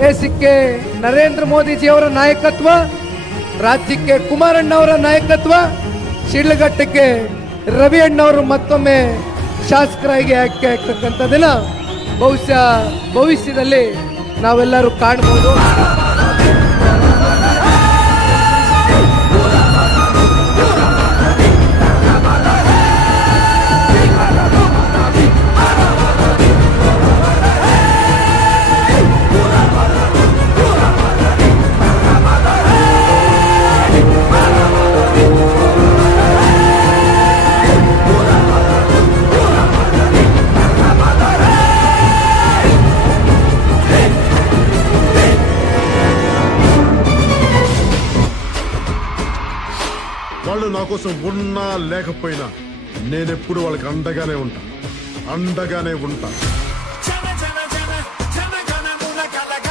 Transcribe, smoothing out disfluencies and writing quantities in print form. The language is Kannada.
ದೇಶಕ್ಕೆ ನರೇಂದ್ರ ಮೋದಿಜಿಯವರ ನಾಯಕತ್ವ, ರಾಜ್ಯಕ್ಕೆ ಕುಮಾರಣ್ಣವರ ನಾಯಕತ್ವ, ಶಿಡ್ಲಘಟ್ಟಕ್ಕೆ ರವಿ ಅಣ್ಣವರು ಮತ್ತೊಮ್ಮೆ ಶಾಸಕರಾಗಿ ಆಯ್ಕೆ ಆಗ್ತಕ್ಕಂಥ ದಿನ ಬಹುಶಃ ಭವಿಷ್ಯದಲ್ಲಿ ನಾವೆಲ್ಲರೂ ಕಾಣಬಹುದು. వాళ్ళు నా కోసం ఉన్నా లేకపోయినా నేనెప్పుడు వాళ్ళకి అండగానే ఉంటా.